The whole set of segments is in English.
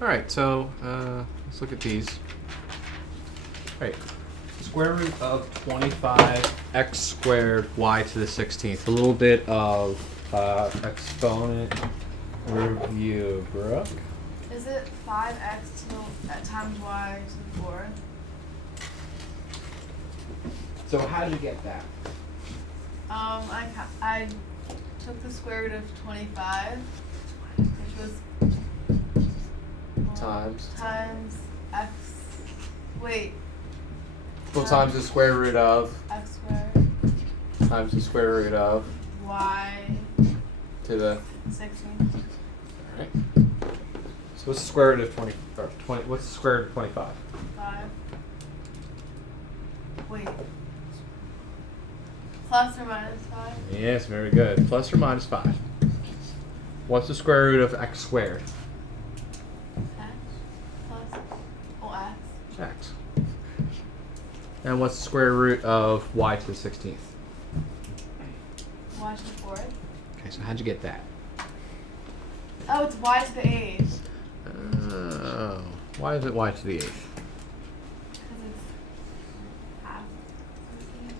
All right, so let's look at these. All right, square root of 25 x squared y to the 16th. A little bit of exponent review, Brooke. Is it 5x times y to the 4th? So how did you get that? I took the square root of 25, which was Times x. Wait. Well, times the square root of X squared times the square root of y to the 16. all right. So what's the square root of 20? What's the square root of 25? 5. Wait. Plus or minus 5? Yes, very good. Plus or minus 5. What's the square root of x squared? X plus x. X. And what's the square root of y to the 16th? Y to the 4th. Okay, so how'd you get that? Oh, it's y to the 8th. Oh, why is it y to the 8th? Because it's half.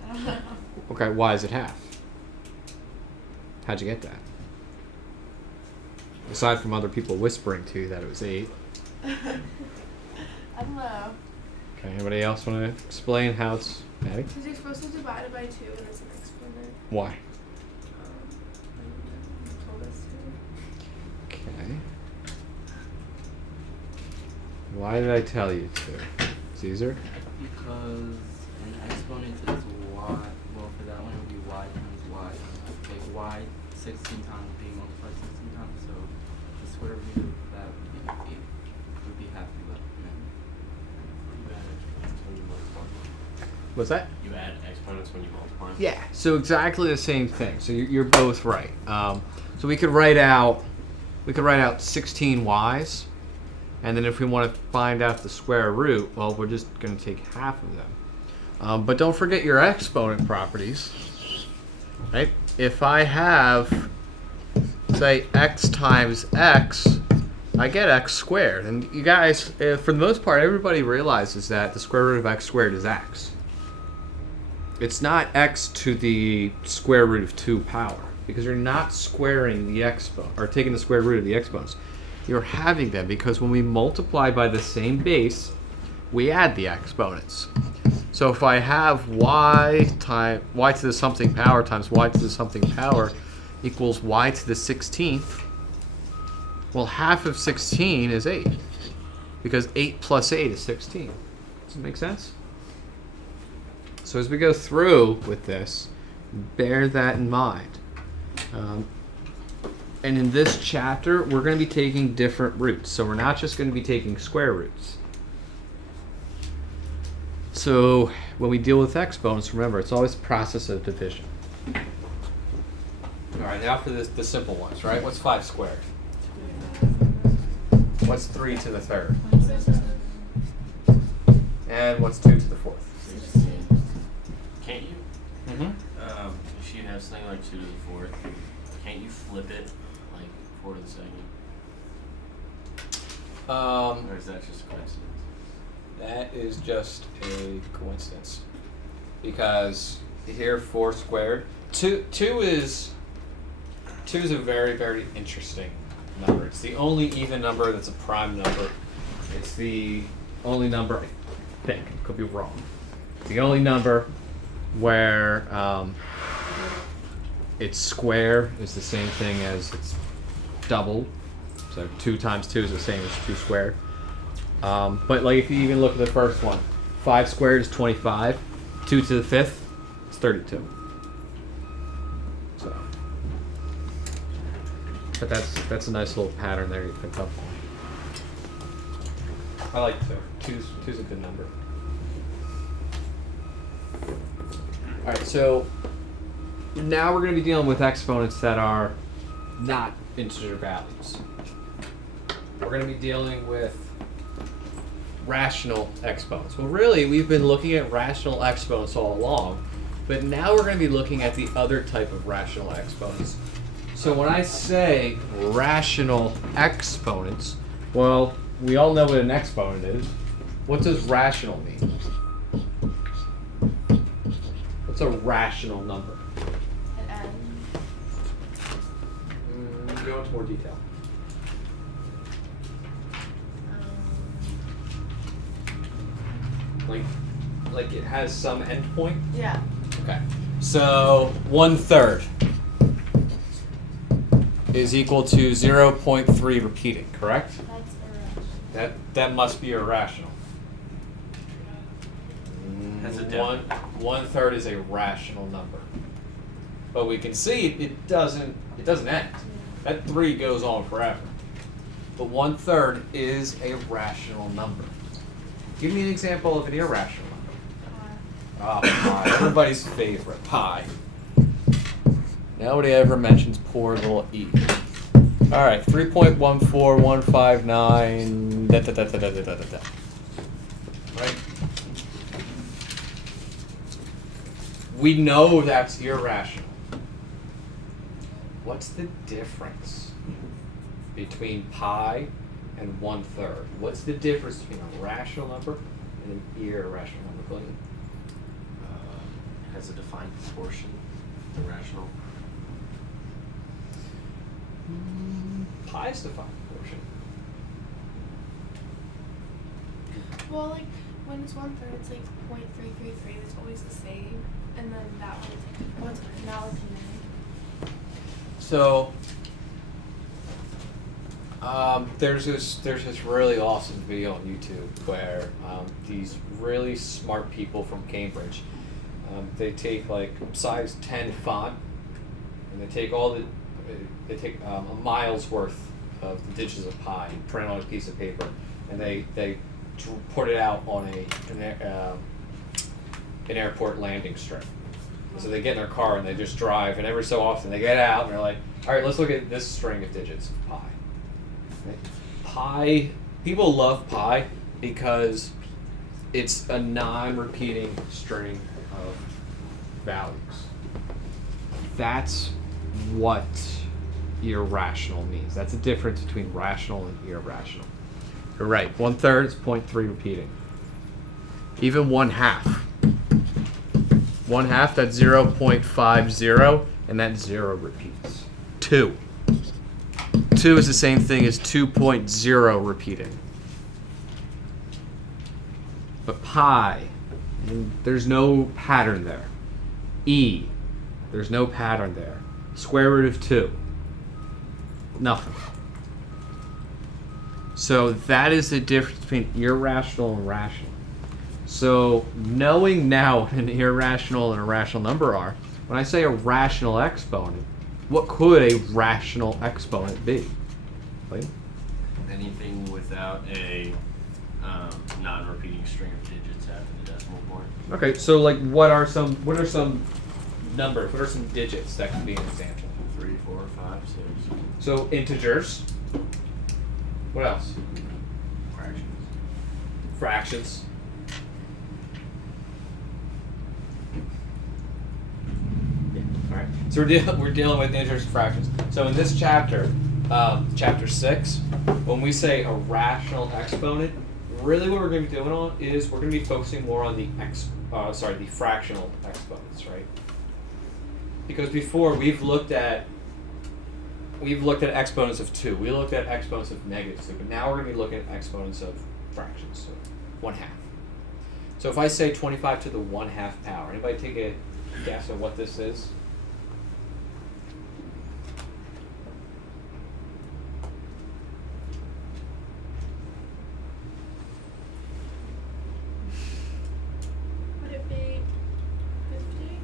I don't know. Okay, why is it half? How'd you get that? Aside from other people whispering to you that it was 8. I don't know. Okay, anybody else want to explain how it's Maddie? Because you're supposed to divide it by 2 and it's an exponent. Why? You told us to. Okay. Why did I tell you to? Caesar? Because an exponent is y. Well, for that one it would be y times y. Like y 16 times being multiplied 16 times, so the square root of that would be 8. Would be half of that. You add exponents when you multiply. What's that? You add exponents when you multiply. Yeah, so exactly the same thing. So you're both right. So we could write out 16 y's, and then if we want to find out the square root, well, we're just going to take half of them. But don't forget your exponent properties, right? If I have, say, x times x, I get x squared. And you guys, for the most part, everybody realizes that the square root of x squared is x. It's not x to the square root of 2 power, because you're not squaring the exponent, or taking the square root of the exponents. You're having them, because when we multiply by the same base, we add the exponents. So if I have y to the something power times y to the something power equals y to the 16th, well, half of 16 is 8, because 8 plus 8 is 16. Does it make sense? So as we go through with this, bear that in mind. And in this chapter, we're going to be taking different roots. So we're not just going to be taking square roots. So when we deal with exponents, remember, it's always a process of division. All right, now for the simple ones, right? What's 5 squared? What's 3 to the 3rd? And what's 2 to the 4th? 16. Can't you? Mm-hmm. If you have something like 2 to the 4th, can't you flip it like 4 to the 2nd? Or is that just a coincidence? That is just a coincidence. Because here 4 squared. 2 is a very, very interesting number. It's the only even number that's a prime number. It's the only number, I think, could be wrong. It's the only number where its square is the same thing as its double. So 2 times 2 is the same as 2 squared. But like if you even look at the first one, 5 squared is 25. 2 to the 5th is 32. So, but that's a nice little pattern there you picked up. I like 2. 2's a good number. All right, so now we're going to be dealing with exponents that are not integer values. We're going to be dealing with rational exponents. Well, really, we've been looking at rational exponents all along, but now we're going to be looking at the other type of rational exponents. So when I say rational exponents, well, we all know what an exponent is. What does rational mean? What's a rational number? An N. Go into more detail. Like it has some endpoint? Yeah. Okay. So 1/3 is equal to 0.3 repeating, correct? That's irrational. That must be irrational. Has a One-third is a rational number. But we can see it doesn't end. That 3 goes on forever. But 1/3 is a rational number. Give me an example of an irrational number. Oh, pi. Everybody's favorite, pi. Nobody ever mentions poor little e. All right, 3.14159. Right? We know that's irrational. What's the difference between pi and 1/3? What's the difference between a rational number and an irrational number? William? Has a defined proportion. Irrational. Pi's defined proportion. Well, like when it's 1/3, it's like 0.333. It's always the same, and then that one is like what's now it's negative. So there's this really awesome video on YouTube where these really smart people from Cambridge, they take like size 10 font and they take a mile's worth of the digits of pi and print it on a piece of paper and they put it out on an airport landing strip. So they get in their car and they just drive, and every so often they get out and they're like, all right, let's look at this string of digits of pi. Okay. Pi, people love pi because it's a non-repeating string of values. That's what irrational means. That's the difference between rational and irrational. You're right, 1/3 is 0.3 repeating. Even 1/2. 1/2, that's 0.50, and that 0 repeats. 2. 2 is the same thing as 2.0 repeating. But pi, there's no pattern there. E, there's no pattern there. Square root of 2, nothing. So that is the difference between irrational and rational. So knowing now what an irrational and a rational number are, when I say a rational exponent, what could a rational exponent be? Wait. Anything without a non-repeating string of digits after the decimal point. Okay, so like what are some numbers? What are some digits that can be an example? 3, 4, 5, 6. So integers. What else? Fractions. Fractions. All right. So we're dealing with integers and fractions. So in this chapter, chapter 6, when we say a rational exponent, really what we're going to be doing is we're going to be focusing more on the fractional exponents, right? Because before we've looked at exponents of 2, we looked at exponents of -2, but now we're going to be looking at exponents of fractions, so 1/2. So if I say 25 to the 1/2 power, anybody take a guess at what this is? Would it be 50?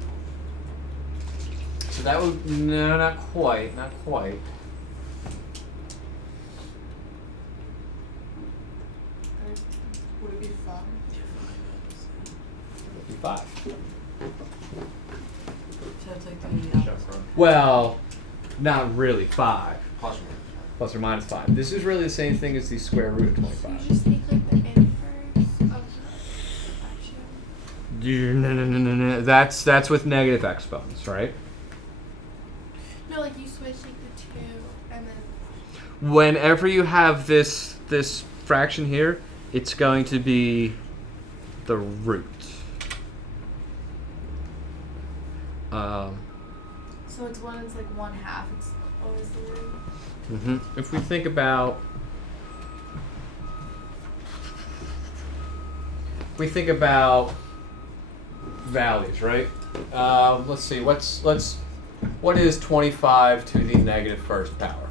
So that would, no, not quite. Would it be 5? 55. So it's like the Well, not really 5. Plus or minus. Plus or minus 5. This is really the same thing as the square root of So 25. you just take like the inverse of the fraction. No. That's with negative exponents, right? No, like you switch like the 2 and then. Whenever you have this fraction here, it's going to be the root. So it's when it's like 1/2, it's always the root. If we think about values, right? Let's see. What is 25 to the negative first power?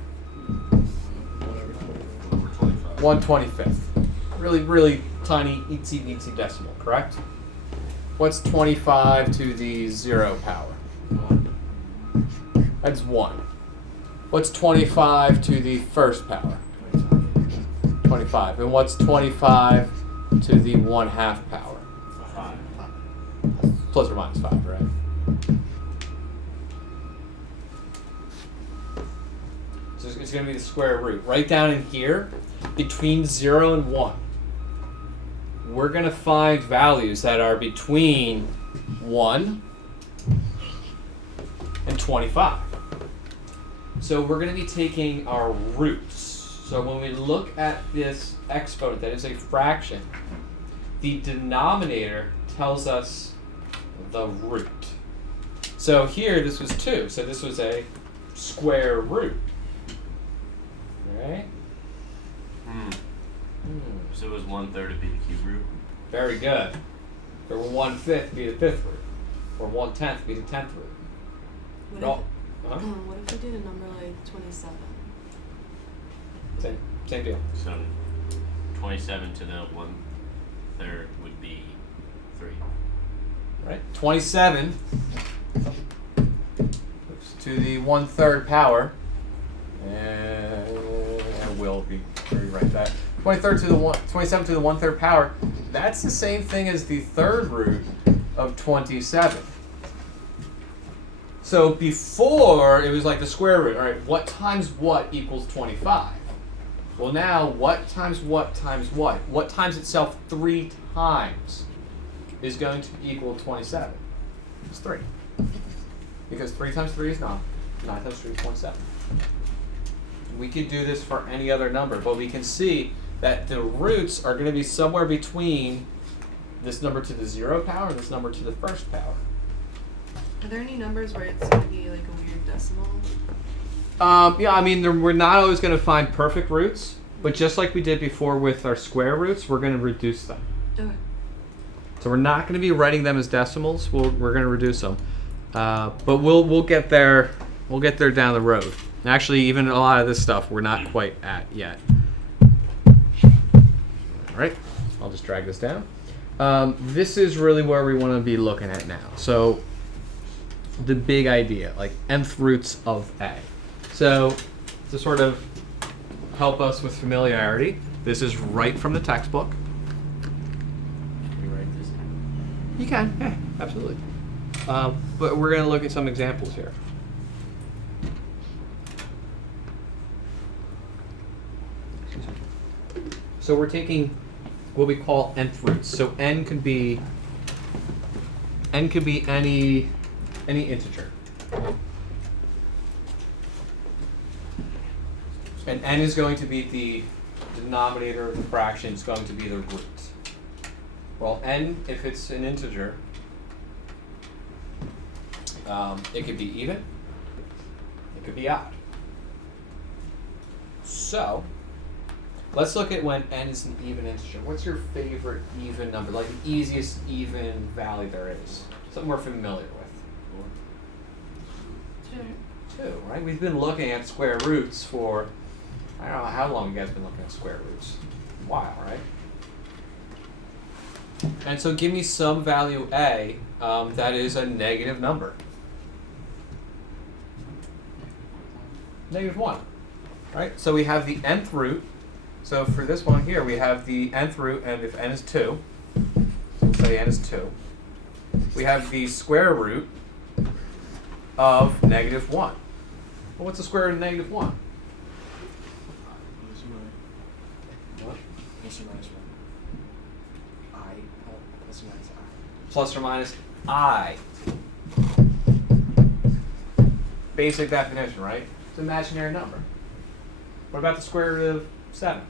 Over 25. 1/25. Really tiny, itsy decimal, correct? What's 25 to the 0 power? That's 1. What's 25 to the first power? 25. And what's 25 to the 1/2 power? 5. Plus or minus 5, right? So it's going to be the square root. Right down in here, between 0 and 1, we're going to find values that are between 1 and 25. So we're going to be taking our roots. So when we look at this exponent that is a fraction, the denominator tells us the root. So here this was 2, so this was a square root. Right? So it was 1/3 to be the cube root. Very good. Or 1/5 be the 5th root. Or 1/10 be the 10th root. What No. if, what if we did a number like 27? Same deal. So 27 to the 1/3 would be 3. Right? 27 to the 1/3 power. And I will be rewrite that. 27 to the 1/3 power. That's the same thing as the third root of 27. So before it was like the square root. All right, what times what equals 25? Well, now what times what times what? What times itself 3 times is going to equal 27? It's 3. Because 3 times 3 is 9. 9 times 3 is 27. We could do this for any other number, but we can see that the roots are going to be somewhere between this number to the 0 power and this number to the first power. Are there any numbers where it's going to be like a weird decimal? Yeah, I mean, we're not always going to find perfect roots, but just like we did before with our square roots, we're going to reduce them. Okay. So we're not going to be writing them as decimals. We're going to reduce them, but we'll get there. We'll get there down the road. Actually, even a lot of this stuff we're not quite at yet. All right, I'll just drag this down. This is really where we want to be looking at now. So the big idea, like nth roots of a. So to sort of help us with familiarity, this is right from the textbook. Rewrite this. You can, yeah, absolutely. But we're going to look at some examples here. So we're taking what we call nth roots. So n could be any integer. And n is going to be the denominator of the fraction, is going to be the root. Well, n, if it's an integer, it could be even, it could be odd. So, let's look at when n is an even integer. What's your favorite even number? Like the easiest even value there is? Something we're familiar with. 2, right? We've been looking at square roots for, I don't know how long you guys been looking at square roots. A while, right? And so give me some value a that is a negative number. -1, right? So we have the nth root. So for this one here, we have the nth root, and if n is 2, so we'll say n is 2. We have the square root of -1. Well, what's the square root of -1? What? Plus or minus I. Basic definition, right? It's an imaginary number. What about the square root of 7?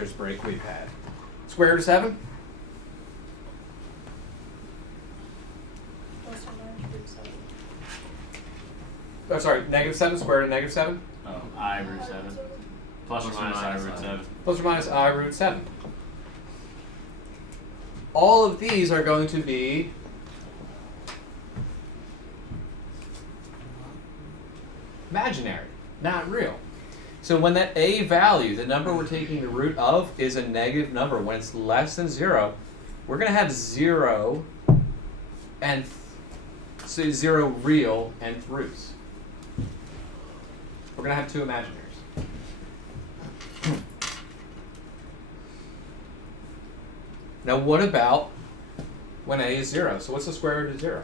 teacher's break we've had. Square root of 7? Plus or minus root 7. Oh, sorry, negative 7, square root of negative 7? Oh, I root 7. Plus or minus I root 7. Plus or minus I root 7. All of these are going to be imaginary, not real. So when that a value, the number we're taking the root of, is a negative number, when it's less than 0, we're going to have 0 and so 0 real nth roots. We're going to have 2 imaginaries. Now what about when a is 0? So what's the square root of 0?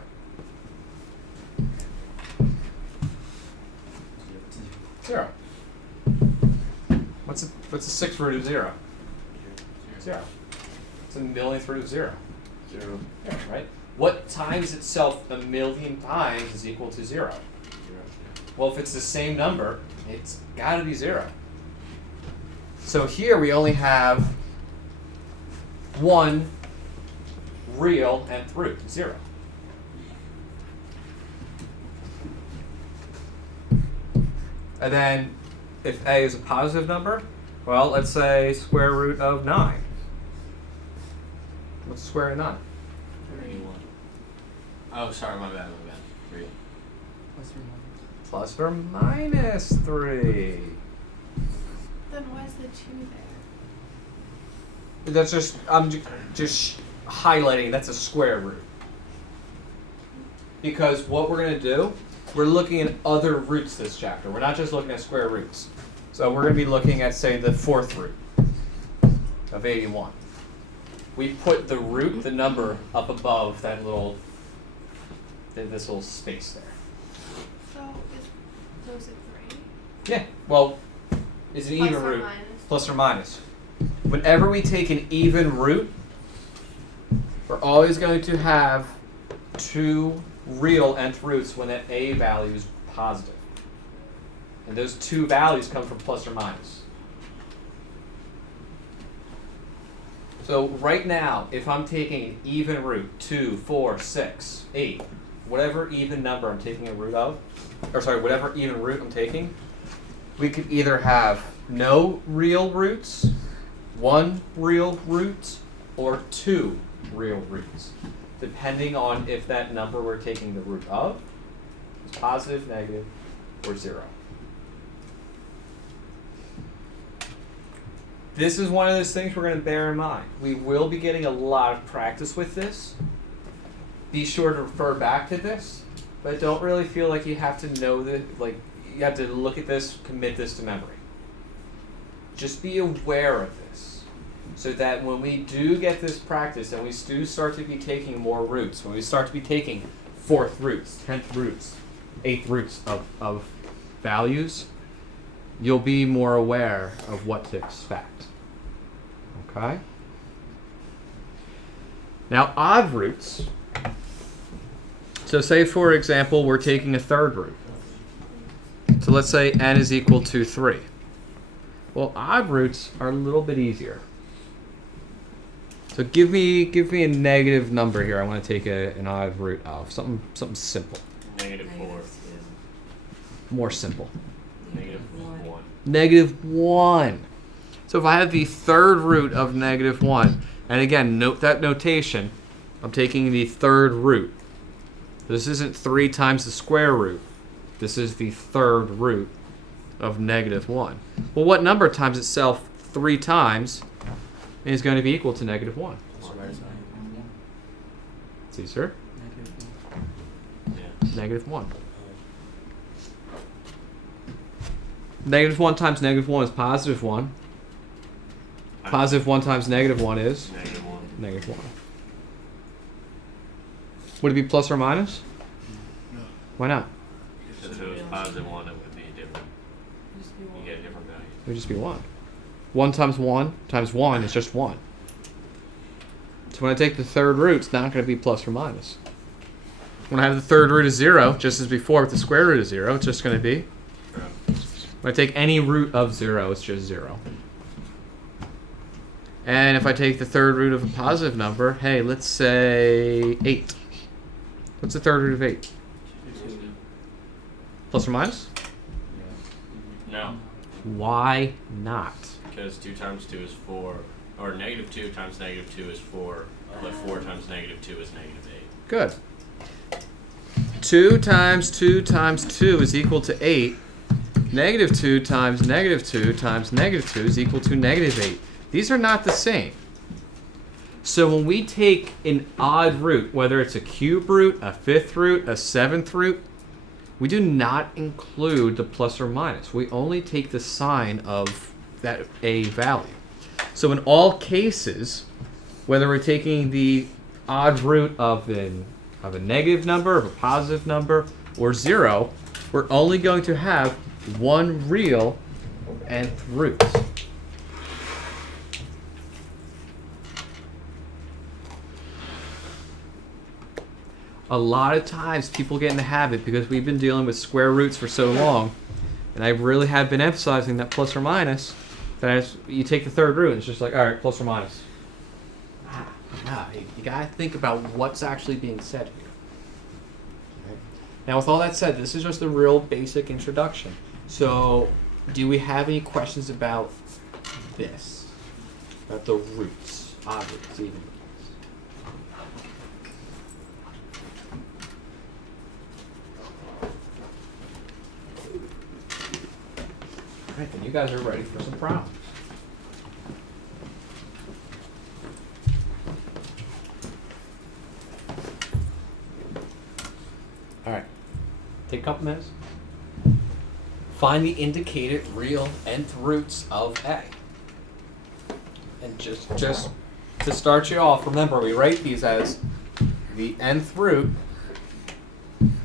0. What's the 6th root of 0? 0. What's the millionth root of 0? 0. Yeah, right? What times itself a million times is equal to 0? Well, if it's the same number, it's got to be 0. So here we only have one real nth root, 0. And then if a is a positive number, well, let's say square root of 9. What's the square root of 9? 31. Oh, sorry, my bad. 3. Plus or minus 3. Then why is the 2 there? That's just, I'm just highlighting that's a square root. Because what we're going to do, we're looking at other roots this chapter. We're not just looking at square roots. So we're going to be looking at, say, the 4th root of 81. We put the root, the number, up above that little, this little space there. So is it 3? Yeah, well, it's an Plus even or root, minus? plus or minus. Whenever we take an even root, we're always going to have 2 real nth roots when that a value is positive. And those 2 values come from plus or minus. So right now, if I'm taking an even root, 2, 4, 6, 8, whatever even number I'm taking a root of, or sorry, whatever even root I'm taking, we could either have no real roots, 1 real root, or 2 real roots, depending on if that number we're taking the root of is positive, negative, or 0. This is one of those things we're going to bear in mind. We will be getting a lot of practice with this. Be sure to refer back to this, but don't really feel like you have to know that, like, you have to look at this, commit this to memory. Just be aware of this, so that when we do get this practice and we do start to be taking more roots, when we start to be taking 4th roots, 10th roots, 8th roots of values, you'll be more aware of what to expect. Okay? Now, odd roots. So say, for example, we're taking a 3rd root. So let's say n is equal to 3. Well, odd roots are a little bit easier. So give me a negative number here. I want to take an odd root of something simple. Negative 4. More simple. Negative 1. Negative 1. So if I have the 3rd root of negative 1, and again, note that notation, I'm taking the 3rd root. This isn't 3 times the square root. This is the 3rd root of negative 1. Well, what number times itself 3 times is going to be equal to negative 1? See, sir? Yeah. Negative 1. Negative 1 times negative 1 is positive 1. Positive 1 times negative 1 is? Negative 1. Negative 1. Would it be plus or minus? No. Why not? So if it was positive 1, it would be different. You get a different value. It would just be 1. 1 times 1 is just 1. So when I take the 3rd root, it's not going to be plus or minus. When I have the 3rd root of 0, just as before with the square root of 0, it's just going to be, when I take any root of 0, it's just 0. And if I take the third root of a positive number, hey, let's say 8. What's the third root of 8? Plus or minus? No, Why not? because 2 times 2 is 4, or negative 2 times negative 2 is 4, but 4 times negative 2 is negative 8. Good. 2 times 2 times 2 is equal to 8. Negative 2 times negative 2 times negative 2 is equal to negative 8. These are not the same. So when we take an odd root, whether it's a cube root, a fifth root, a seventh root, we do not include the plus or minus. We only take the sign of that a value. So in all cases, whether we're taking the odd root of a negative number, of a positive number, or 0, we're only going to have one real nth root. A lot of times people get in the habit, because we've been dealing with square roots for so long, and I really have been emphasizing that plus or minus, that you take the third root and it's just like, all right, plus or minus. You gotta think about what's actually being said here. Okay. Now with all that said, this is just a real basic introduction. So do we have any questions about this? About the roots, odd roots, even roots? Alright, then you guys are ready for some problems. Alright, take a couple minutes. Find the indicated real nth roots of A. And just to start you off, remember we write these as the nth root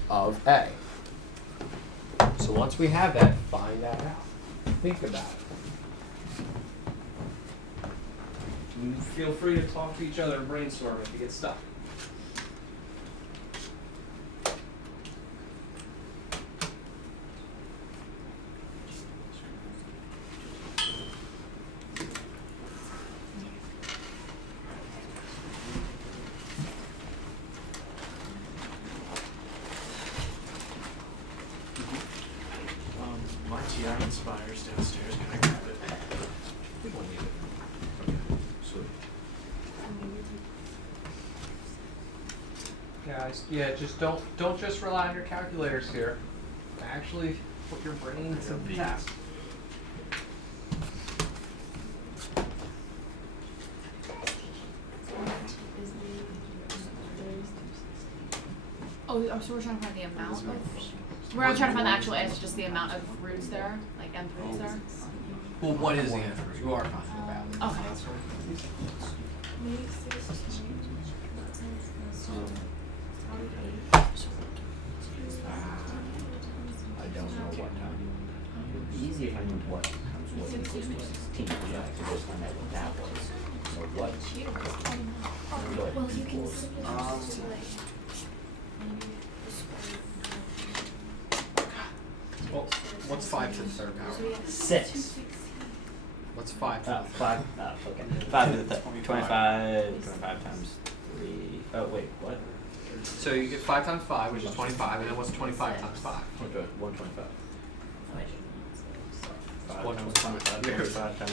of A. So once we have that, find that out. Think about it. You feel free to talk to each other and brainstorm if you get stuck. My TI Inspires downstairs. Can I grab it? We won't need it. Okay, sweet. Guys, yeah, just don't just rely on your calculators here. Actually put your brain to the task. Oh, so we're trying to find the amount of. We're not trying to find the actual answer, just the amount of roots there, like nth roots there. Well, what is the nth root? You are finding about. Okay. I don't know what time. It'd be easy if I knew what times what equals to 16. Yeah, I could just find out what that was. So what? Well, you can simplify Well, what's 5 to the third power? 6. What's 5 to the third? 5. Okay. 5 to the 25 times 3. Oh, wait, what? So you get 5 times 5, which is 25, and then what's 25 times 5? Okay, 125. 125. 5 times.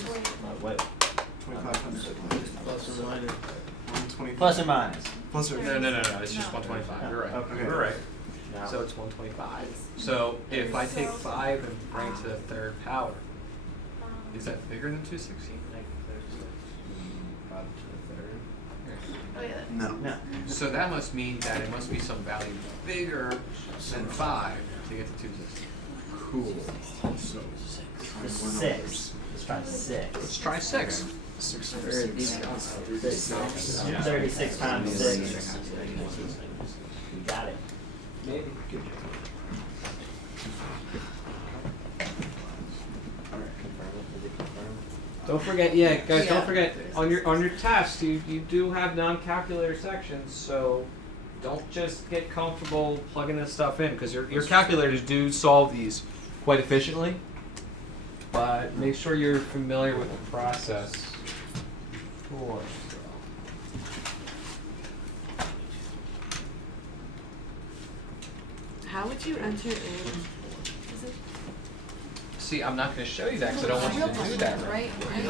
What? 25 times 6 plus or minus 125. Plus or minus. Plus or No. It's just 125. You're right. Okay. You're right. No. So it's 125. So if I take 5 and bring it to the third power, is that bigger than 260? 5 to the third. Oh, yeah. No. No. So that must mean that it must be some value bigger than 5 to get to 260. Cool. So, The 6. Let's try 6. Let's try 6. 6 Or times these 6. guys. 36 times 6. We got it. Maybe. Good job. Don't forget, guys. Don't forget on your test. You do have non-calculator sections, so don't just get comfortable plugging this stuff in, because your calculators do solve these quite efficiently. But make sure you're familiar with the process 4. How would you enter in? See, I'm not going to show you that because I don't want you to do that. Right? I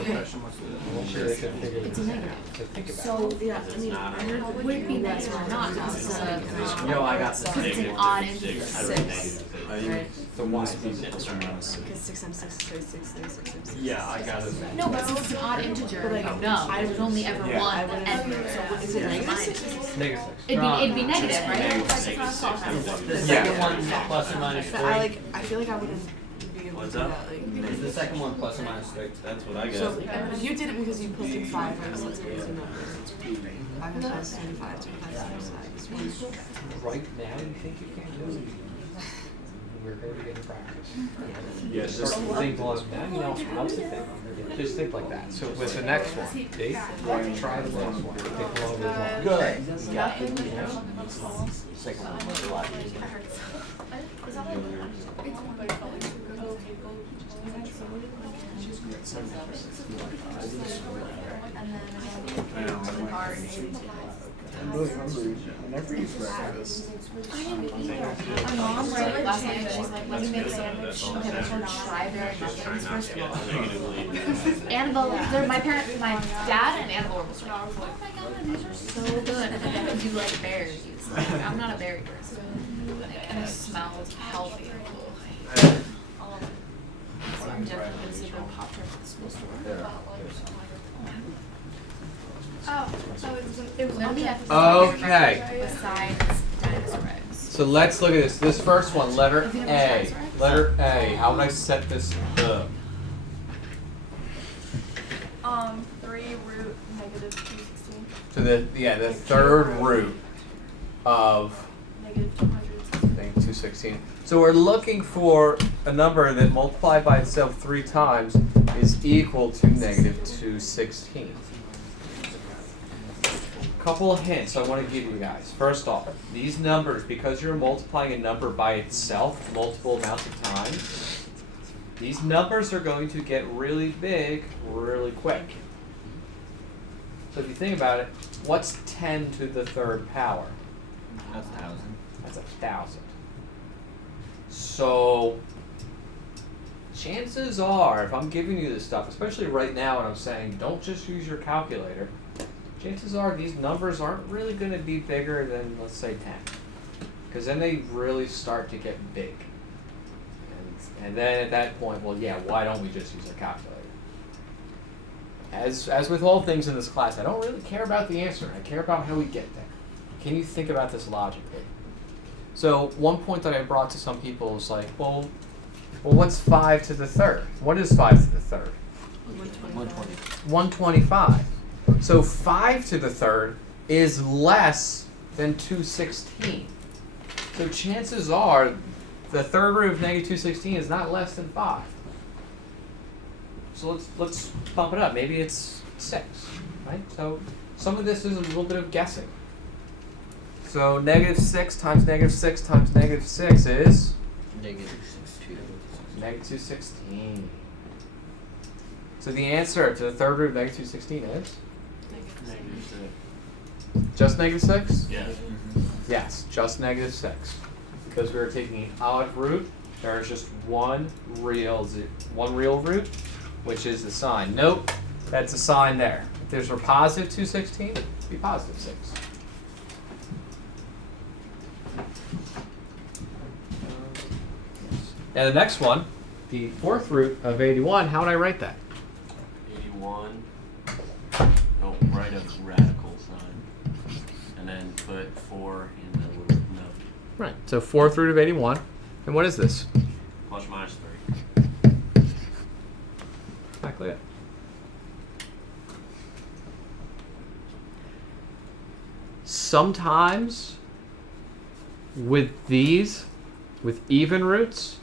want you to figure It's a negative. to think about it. So yeah, I mean, I heard It would be less or not, because it's a, Yo, I got this. because it's an odd integer. 6, right? So why? Because 6 times 6 is 36, 36 times 6. Yeah, I got it. No, but since it's an odd integer, But, like, no, there's only ever Yeah. one I wouldn't- ever. Is it negative 6? Negative 6. It'd be negative, right? The second one plus or minus But 3. I feel like I wouldn't be able What's to do up? that. Like, Is the second one plus or minus 3? That's what I got. so you did it because you put in 5, right? So let's go to number. 5 and 5 is 25, 25 times 5 is 1. Right now, you think you can't do it? We're going to get in practice. Yes. Start to think, well, now you know how to think. Just think like that. So with the next one, see? Try the next one. Think along those lines. Good. Second one was a lot easier. I'm really hungry. I never eat breakfast. My mom read it last night, and she's like, let me make a sandwich. Okay, this one's strawberry muffins, first of all. Annabelle, my dad and Annabelle were both like, oh my god, these are so good. And then you like berries. Like, I'm not a berry person. And it smells healthy. So I'm definitely gonna say go pop tart at the school store. Oh, so it was Let me have Okay. besides dinosaur eggs. So let's look at this. This first one, letter A. Letter A. How would I set this up? 3 root negative 216. So the third root of Negative 216. 216. So we're looking for a number that multiplied by itself 3 times is equal to negative 216. Couple of hints I want to give you guys. First off, these numbers, because you're multiplying a number by itself multiple amounts of times, these numbers are going to get really big really quick. So if you think about it, what's 10 to the third power? That's 1,000. That's 1,000. So chances are, if I'm giving you this stuff, especially right now when I'm saying don't just use your calculator, chances are these numbers aren't really going to be bigger than, let's say, 10. Because then they really start to get big. And then at that point, well, yeah, why don't we just use a calculator? As with all things in this class, I don't really care about the answer. I care about how we get there. Can you think about this logically? So one point that I brought to some people is like, well, what's 5 to the third? What is 5 to the third? 120. 125. So 5 to the third is less than 216. So chances are the third root of negative 216 is not less than 5. So let's bump it up. Maybe it's 6, right? So some of this is a little bit of guessing. So negative 6 times negative 6 times negative 6 is? Negative 62. Negative 216. So the answer to the third root of negative 216 is? Just negative 6? Yeah. Yes, just negative 6. Because we were taking an odd root, there is just one real root, which is the sign. Nope, that's a sign there. If there's a positive 216, it'd be positive 6. Now the next one, the fourth root of 81, how would I write that? 81. No, write a radical sign. And then put 4 in the little note. Right, so fourth root of 81. And what is this? Plus or minus 3. Exactly it. Sometimes with these, with even roots,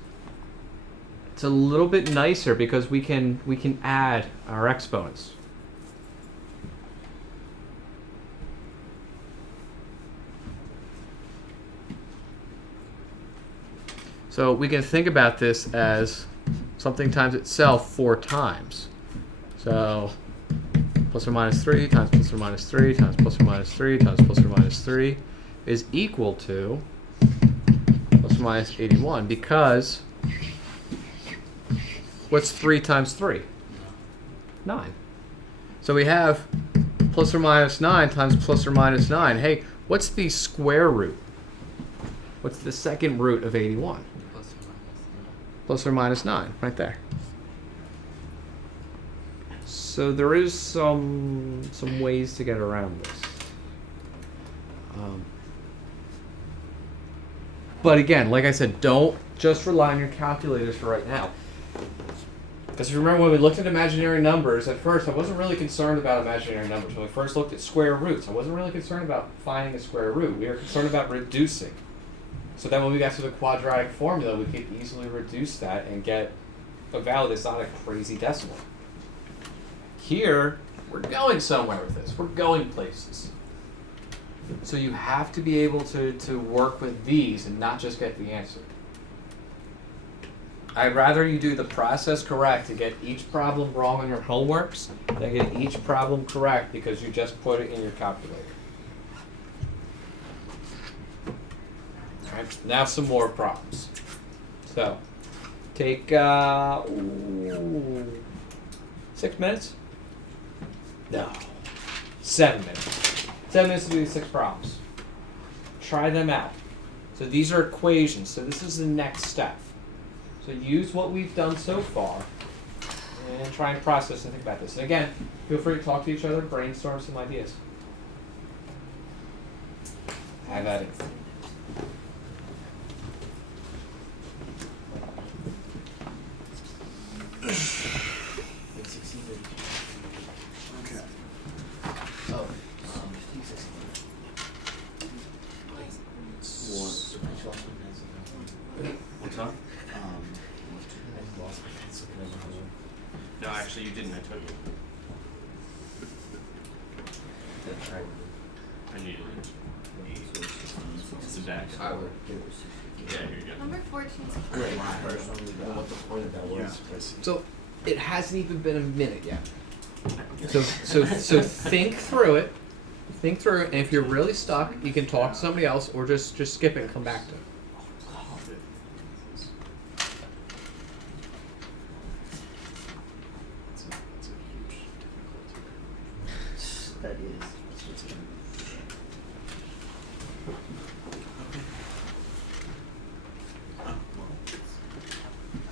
it's a little bit nicer because we can add our exponents. So we can think about this as something times itself 4 times. So plus or minus 3 times plus or minus 3 times plus or minus 3 times plus or minus 3 is equal to plus or minus 81, because what's 3 times 3? 9. So we have plus or minus 9 times plus or minus 9. Hey, what's the square root? What's the second root of 81? Plus or minus 9, right there. So there is some ways to get around this. But again, like I said, don't just rely on your calculators for right now. Because if you remember when we looked at imaginary numbers, at first I wasn't really concerned about imaginary numbers. When we first looked at square roots, I wasn't really concerned about finding a square root. We were concerned about reducing. So then when we got to the quadratic formula, we could easily reduce that and get a value that's not a crazy decimal. Here, we're going somewhere with this. We're going places. So you have to be able to work with these and not just get the answer. I'd rather you do the process correct to get each problem wrong on your homeworks than get each problem correct because you just put it in your calculator. Alright, now some more problems. So, take 6 minutes? No. 7 minutes. 7 minutes to do these 6 problems. Try them out. So these are equations. So this is the next step. So use what we've done so far and try and process and think about this. And again, feel free to talk to each other, brainstorm some ideas. Have at it. Okay. Oh, What's up? I lost my pencil. No, actually, you didn't. I took it. That's right. I needed it. It's the back. Yeah, here you go. Number 14 is Right, my first one, we got what the point of that was. So it hasn't even been a minute yet. So think through it. Think through it, and if you're really stuck, you can talk to somebody else or just skip it and come back to it. It's a huge difficulty. That is.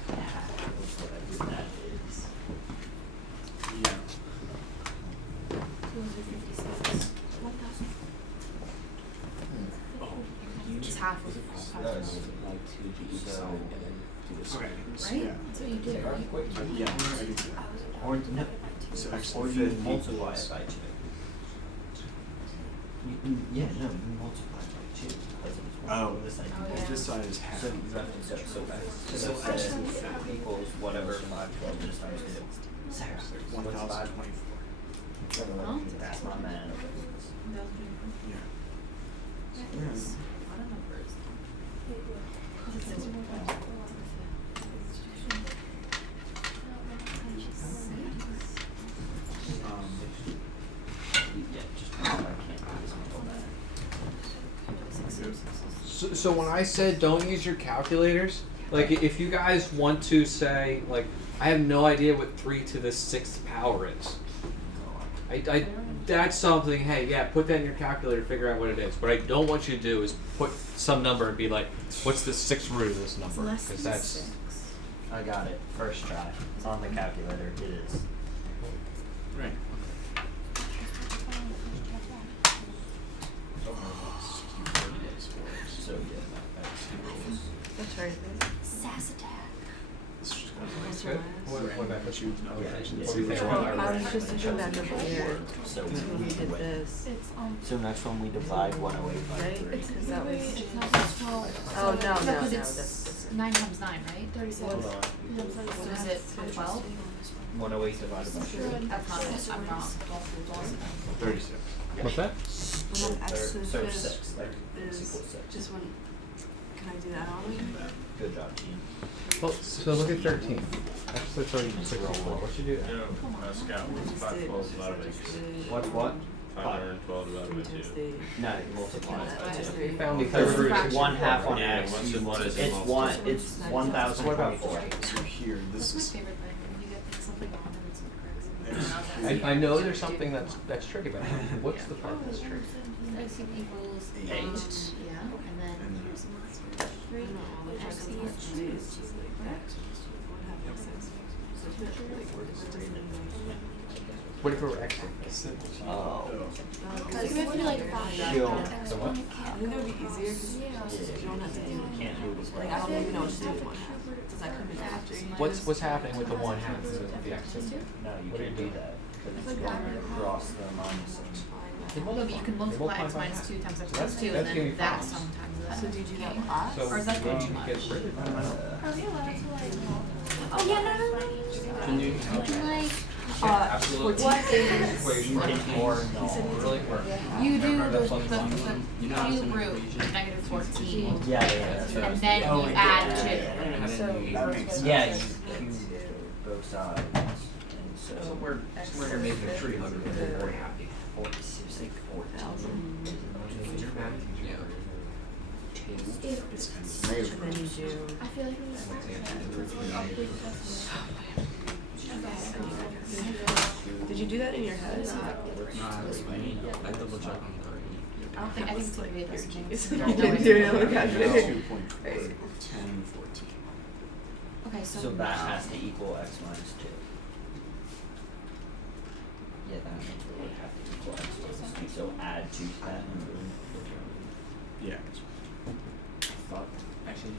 Whatever that is. Yeah. It's half of Like 2 to each side and then do this. Okay. right? Yeah. That's what you did, right? Yeah. I do that. Or no, So or actually, you 50 multiply is- it by 2. Yeah, no, you multiply it by 2 because it's one Oh, on this side. Oh, yeah. this side is half. So you have to so So S actually, equals whatever 512 just times 2. Sarah, what's 1,024. Huh? That's my man. Yeah. Yes. A lot of numbers. Yeah, just I can't do this until that. So when I said don't use your calculators, like if you guys want to say, like, I have no idea what 3 to the 6th power is. I that's something, hey, yeah, put that in your calculator, figure out what it is. What I don't want you to do is put some number and be like, what's the 6th root of this number? Less Because than that's 6. I got it. First try. It's on the calculator. It is. Right. So yeah, That's right. Sass attack. This is just kind of That's like right. what about let you know. Yeah. See which Yeah. one. I was just thinking back over here So when we did this, It's So next one we divide 108 by right? 3. Because that was. it's not just 12. Oh, no, no, no, because that's. it's 9 times 9, right? 36. Hold on. So is it 12? 108 divided by 3. That's not it. I'm wrong. 36. What's that? And then X to the So fifth 6. Like, is equals 6. just when Can I do that on there? Good job, team. Well, so look at 13. Actually, 34. What you do? Scout, I what's just 512 did- divided by just 2? did- What? 512 divided by 2. times the- No, you multiply it by Minus 2. three. Found the Because third root. one half on Yeah, x, what's the- what is it it's multiplied? it's 1024. So here, That's this my is. favorite thing, when you get something wrong and it's incorrect. I know there's something that's tricky about it. What's the part that's tricky? X equals Eight. yeah, and then And here's I three, don't know, all the x times equals it's two. it's just like x, one half x, x. So it's like, what is it? What if it were x? Oh. Because you have to do like five. Sure. So what? I think that would be easier because you don't have to do Can't do this. like I don't even know what to do with one half. Does that come in after you? What's happening with the 1/2 of the x symbol? No, you What do can't you do do? that because it's going across the minuses. No, but you can multiply x minus 2 times x plus 2 and that's giving then that problems. sometimes that. So did you do that with class? So Or is that when too you much? get rid of that, Are we allowed to like? Oh yeah, no. Can you? You can like, Absolutely. what is, equation Or no. really work. you do the You know how to cube root equation? of negative 14, Yeah, that's right. and then you add 2. That makes sense. Yeah, you cube both sides, and so. Somewhere you're making 300 and we're happy. 46, 4,000. It's kind of negative. And then you do. I feel like Did you do that in your head? No, I double check on the I don't think, I think it's gonna be this thing. You didn't do it on the calculator. 2.4, 10, 14. Okay, So that has to equal x minus 2. Yeah, that would have to equal x minus 2. So add 2 to that number. Yeah. I thought, actually,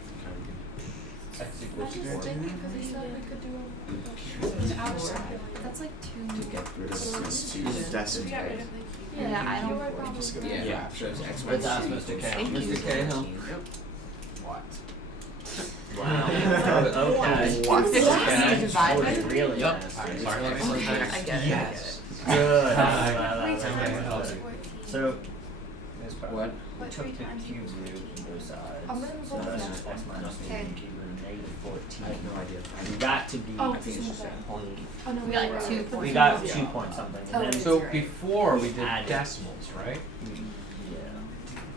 X equals 4. That's like 2. to get rid of these two decimals. Yeah, I don't. Just gonna Yeah. capture as x But minus that's 2. Mr. Cahill. Mr. Cahill. What? Wow. Okay. What? You divide. Really? Yup. Sorry. I get it. Yes. Good. Wait, So, What? we took the cube root of both sides. I'm gonna So vote that's for just that. x minus 2 Okay. and cube root of negative 14. I have no idea. We got to be, Oh, I think it's just a point. Oh no, We got like 2 We points. got 2 point something. Oh, And then, So before we did Add it. decimals, right? yeah.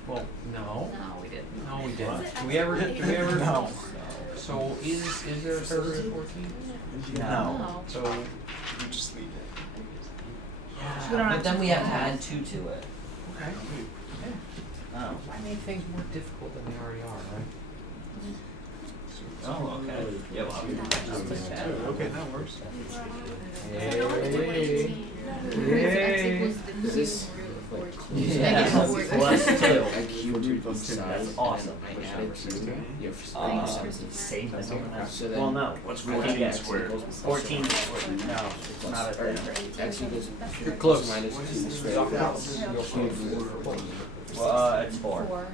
Well, no. No, we didn't. No, we didn't. Do we ever? No. So is there a third root of 14? No. So You just leave it. We don't But have then to we have to add. add 2 to it. okay. Oh. Why make things more difficult than they already are, right? Oh, okay. Yeah, well, I'll just add it. Okay, that works. Hey. X equals the cube root of 14. Yeah. Negative 14. Plus 2. I cube root of 2. That's awesome. Yeah, Same as someone else. So then Well, no. What's I think 14 X squared? equals 14 squared. No, it's not a thing. X equals You're close. minus 2 squared. Cube root of 14. Well, it's 4. 4.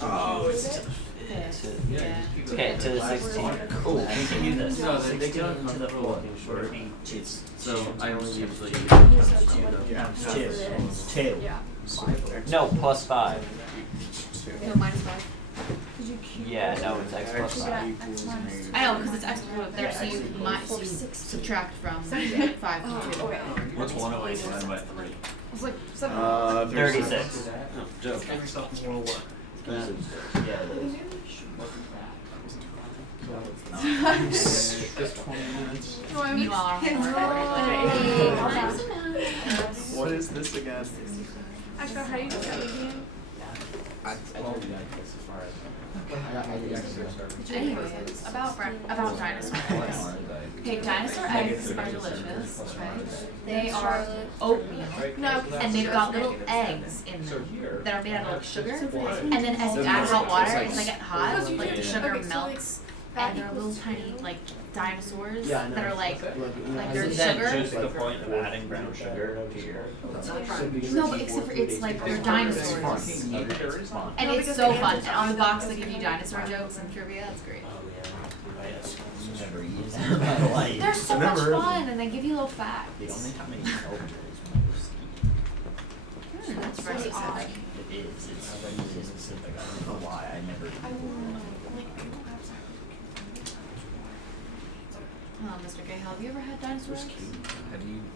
Oh, it's Yeah. Okay, to the 16. Cool. We can do this. No, they 16 don't to the have 4 to would be 2. So I only usually use Times 2. 2. No, plus 5. No, minus 5. Yeah, no, it's x plus 5. I know, because it's x equal there, so you subtract from 5 to 2. What's 108 divided by 3? It's like 36. No, Joe, give yourself more work. Yeah, it is. just 20 minutes. Meanwhile, What is this again? Actually, how do you do that again? I told you that as far as. I did actually start. anyways, about dinosaurs. Okay, dinosaur eggs are delicious, right? They are oatmeal, and they've got little eggs in them that are made out of like sugar. And then as you add hot water, as they get hot, like the sugar melts, and they're little tiny like dinosaurs that are like they're Isn't that sugar. just the point of adding brown sugar to your... No, but except for it's like they're dinosaurs. It's fun. And it's so fun. And on the box they give you dinosaur jokes and trivia. That's great. Never use them in my life. They're so much fun, and they give you little facts. The only time I use soldier is when I go skiing. That's very odd. It's is. It's really specific. I don't know why. I never. Mr. Gahel, have you ever had dinosaurs?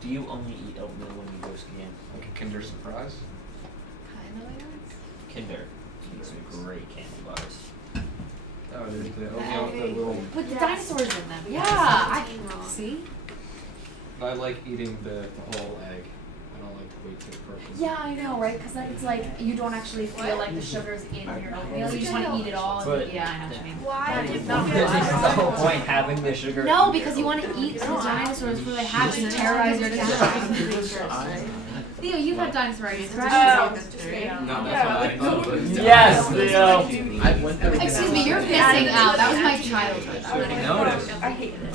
Do you only eat oatmeal when you go skiing? Like a Kinder Surprise. Kind of, I guess. Kinder. These are great candy bars. Oh, there's the oatmeal with the little. With the dinosaurs in them. Yeah. I see. I like eating the whole egg. I don't like the wheat tip portion. Yeah, I know, right? Because then it's like you don't actually feel like the sugar's in your oatmeal. You just want to eat it all. But- Yeah, I know what you mean. Why did Is the whole point having the sugar? No, because you want to eat the dinosaurs before they hatch and terrorize your intestines. Theo, you've had dinosaurs, right? No, that's what I know. Yes, Theo. I went through. Excuse me, you're missing out. That was my childhood.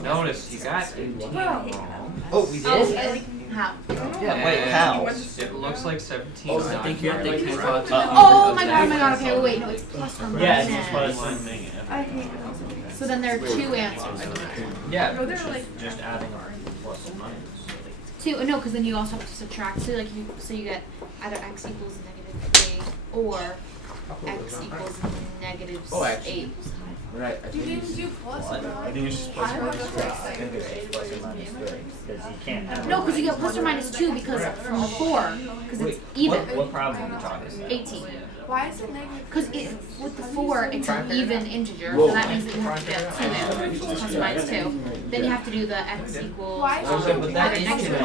Notice, you got 18 wrong. Oh, we did. How? Yeah. Wait, how? It looks like 17. Oh, I think you're thinking about. Oh my god, okay, wait, no, it's plus or minus. Yeah, it's plus. I hate it. So then there are two answers. Yeah. No, they're like Just adding our plus and minus. Two, no, because then you also have to subtract. So like you get either x equals -8 or x equals -8. Right. You didn't do plus. What? though. I think it's just plus I or wrote minus. the I think it's plus or minus 3. Because you can't have. No, because you get plus or minus 2 because from the 4, because it's even. What problem are we talking about? 18. Why is it negative? Because with the 4, it's an even integer, so that means that you have to get 2 in, which is plus or minus 2. Then you have to do the x equals. Why is Okay, it but that is negative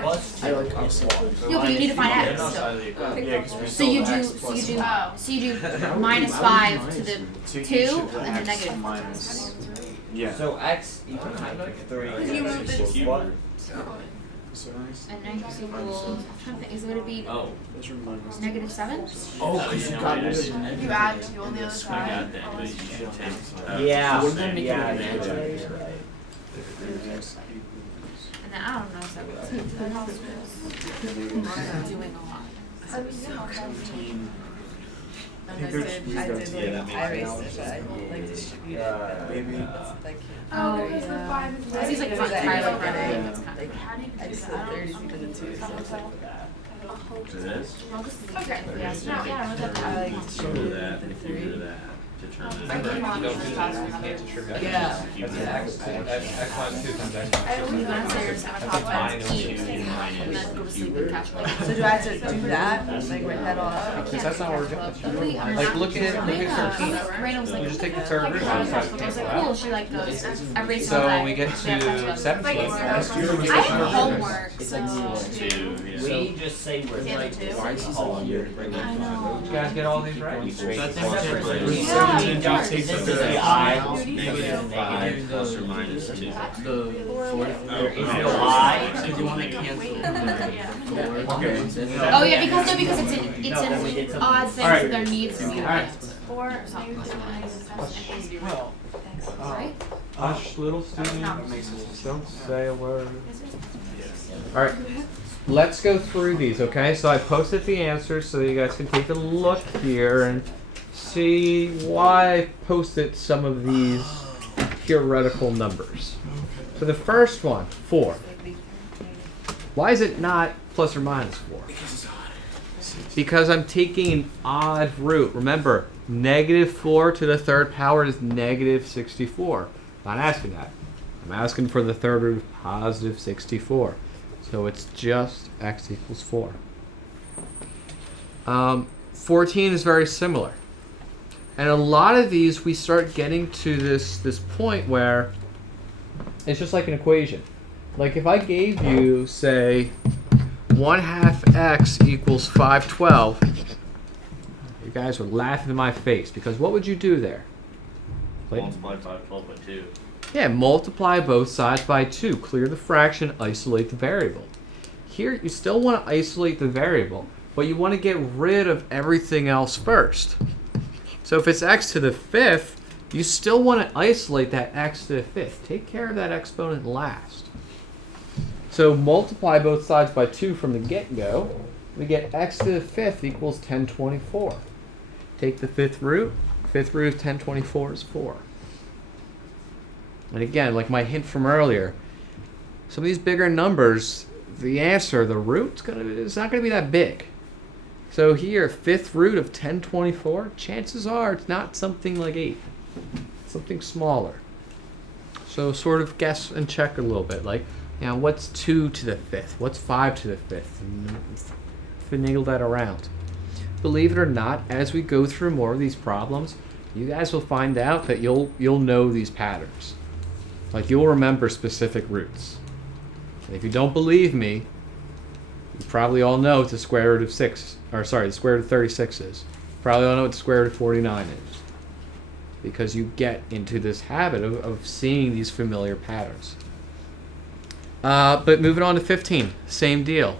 plus. I like upswap. No, but you need to find x. Yeah, because we So you do, X plus minus. so you do -5 to the So you 2 should put and then X negative. minus. Yeah. So x equals -3 you moved it. equals what? So nice. And x equals, I'm trying to think, is it going to be Oh. Those are minus. -7? Oh, because you got rid of. You add 2 on the other I side. got that, but you should take. Yeah. So wouldn't that make it Yeah, an yeah, answer? you're right. X equals. And then I don't know, so it's doing a lot. 17. And I think I there's- did, we've I got did two. like, Yeah, that I makes erased it, but I like distributed it. Maybe. Like, Oh, because the 5 is It seems like There's fun that trial extra running. day. It's kind of like, I just did 30 because of 2, so it's like, To this? well, this is Okay. yeah, no, yeah, I wrote that I down. like So do distributed that, the if you do 3. that, determine. I came on You don't with do the that, class we can't distribute. Yeah. Keep That's that. x minus 2 times x I minus 2. always That's say yours. you're I'm top talking line. about eat, and then go to sleep and calculate. So do I have to do that? Like write that all out? Because that's not what we're doing. Really, I'm Like, not- look at 13. Raina was like, You just take the third root and try to I was cancel like, out. cool. She like goes every So single day. when we get to 17, I have homework, so. Two, yeah. We just say we're Yeah, like two. Why is this all year to bring I know. you guys get all these right? So I think that's right. Yeah, Seventeen of just course. takes This the is the I. Negative 5 plus or minus 2. There is Oh, no I. So do you want to cancel? Okay. Oh yeah, because it's an odd thing, so there needs to be an Alright. answer. Or Something maybe plus or minus. Well, Right? Hush, little student. that makes sense. Don't say a word. Yes. All right, let's go through these, okay? So I posted the answers so you guys can take a look here and see why I posted some of these theoretical numbers. So the first one, 4. Why is it not plus or minus 4? Because I'm taking an odd root. Remember, -4 to the third power is -64. I'm not asking that. I'm asking for the third root of positive 64. So it's just x equals 4. 14 is very similar. And a lot of these, we start getting to this point where it's just like an equation. Like if I gave you, say, 1/2 x equals 512, you guys would laugh in my face because what would you do there? Multiply 512 by 2. Yeah, multiply both sides by 2. Clear the fraction, isolate the variable. Here, you still want to isolate the variable, but you want to get rid of everything else first. So if it's x to the 5th, you still want to isolate that x to the 5th. Take care of that exponent last. So multiply both sides by 2 from the get-go. We get x to the 5th equals 1024. Take the 5th root. 5th root of 1024 is 4. And again, like my hint from earlier, some of these bigger numbers, the answer, the root, it's not going to be that big. So here, fifth root of 1024, chances are it's not something like 8. Something smaller. So sort of guess and check a little bit. Like, you know, what's 2 to the 5th? What's 5 to the 5th? And finagle that around. Believe it or not, as we go through more of these problems, you guys will find out that you'll know these patterns. Like, you'll remember specific roots. And if you don't believe me, you probably all know what the square root of 6, or sorry, the square root of 36 is. Probably all know what the square root of 49 is. Because you get into this habit of seeing these familiar patterns. But moving on to 15, same deal.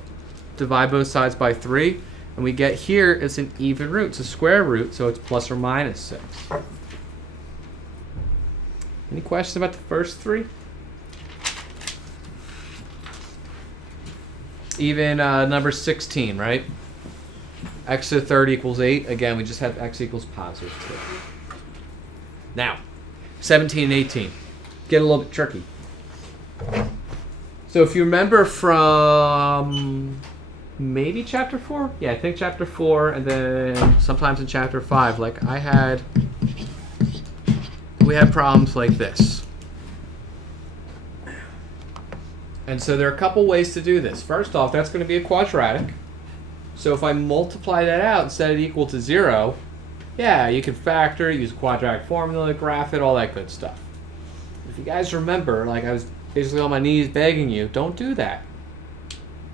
Divide both sides by 3, and we get here it's an even root. It's a square root, so it's plus or minus 6. Any questions about the first 3? Even number 16, right? X to the third equals 8. Again, we just have x equals positive 2. Now, 17 and 18 get a little bit tricky. So if you remember from maybe chapter 4? Yeah, I think chapter 4, and then sometimes in chapter 5, like we had problems like this. And so there are a couple ways to do this. First off, that's going to be a quadratic. So if I multiply that out and set it equal to 0, yeah, you can factor it, use a quadratic formula, graph it, all that good stuff. If you guys remember, like I was basically on my knees begging you, don't do that.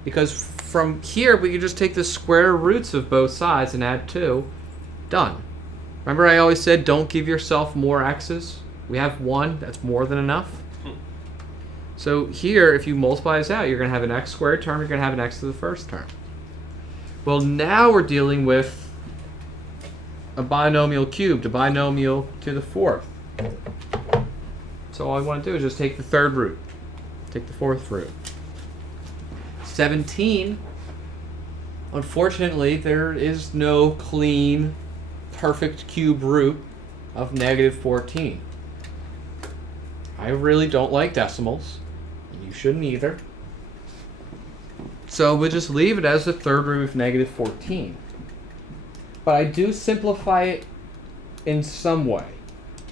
Because from here, we can just take the square roots of both sides and add 2. Done. Remember I always said don't give yourself more x's? We have 1, that's more than enough. So here, if you multiply this out, you're going to have an x squared term, you're going to have an x to the first term. Well, now we're dealing with a binomial cubed, a binomial to the 4th. So all I want to do is just take the third root, take the 4th root. 17, unfortunately, there is no clean, perfect cube root of negative 14. I really don't like decimals. You shouldn't either. So we'll just leave it as the third root of negative 14. But I do simplify it in some way.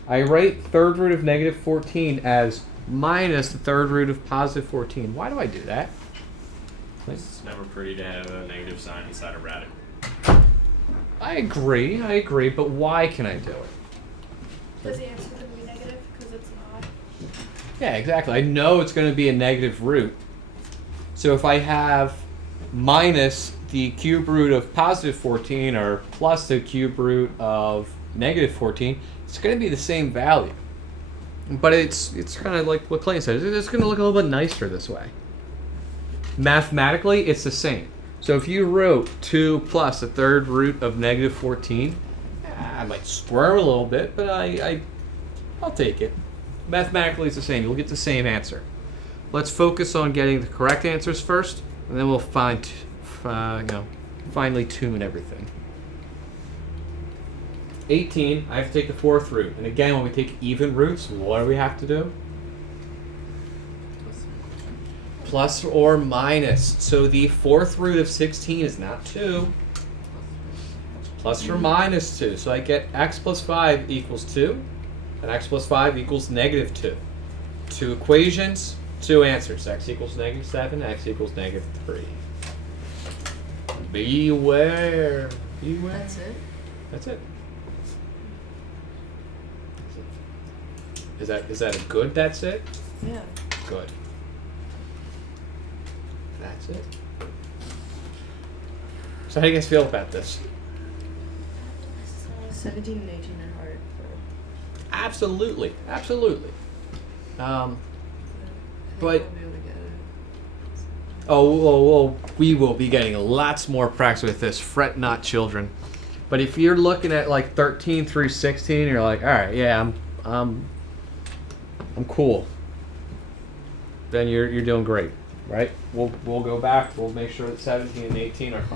I write third root of negative 14 as minus the third root of positive 14. Why do I do that? It's never pretty to have a negative sign inside a radical. I agree, but why can I do it? Does the answer going to be negative because it's not? Yeah, exactly. I know it's going to be a negative root. So if I have minus the cube root of positive 14 or plus the cube root of negative 14, it's going to be the same value. But it's kind of like what Clayton said. It's going to look a little bit nicer this way. Mathematically, it's the same. So if you wrote 2 plus the third root of negative 14, I might squirm a little bit, but I'll take it. Mathematically, it's the same. You'll get the same answer. Let's focus on getting the correct answers first, and then we'll finally tune everything. 18, I have to take the 4th root. And again, when we take even roots, what do we have to do? Plus or minus. So the 4th root of 16 is not 2. It's plus or minus 2. So I get x plus 5 equals 2, and x plus 5 equals negative 2. 2 equations, 2 answers. X equals negative 7, x equals negative 3. Beware. Beware. That's it? That's it. Is that a good that's it? Yeah. Good. That's it. So how do you guys feel about this? 17 and 18 are hard. Absolutely. Absolutely. But We'll be able to get it. oh, we will be getting lots more practice with this. Fret not, children. But if you're looking at like 13 through 16, you're like, all right, yeah, I'm cool. Then you're doing great, right? We'll go back. We'll make sure that 17 and 18 are fine.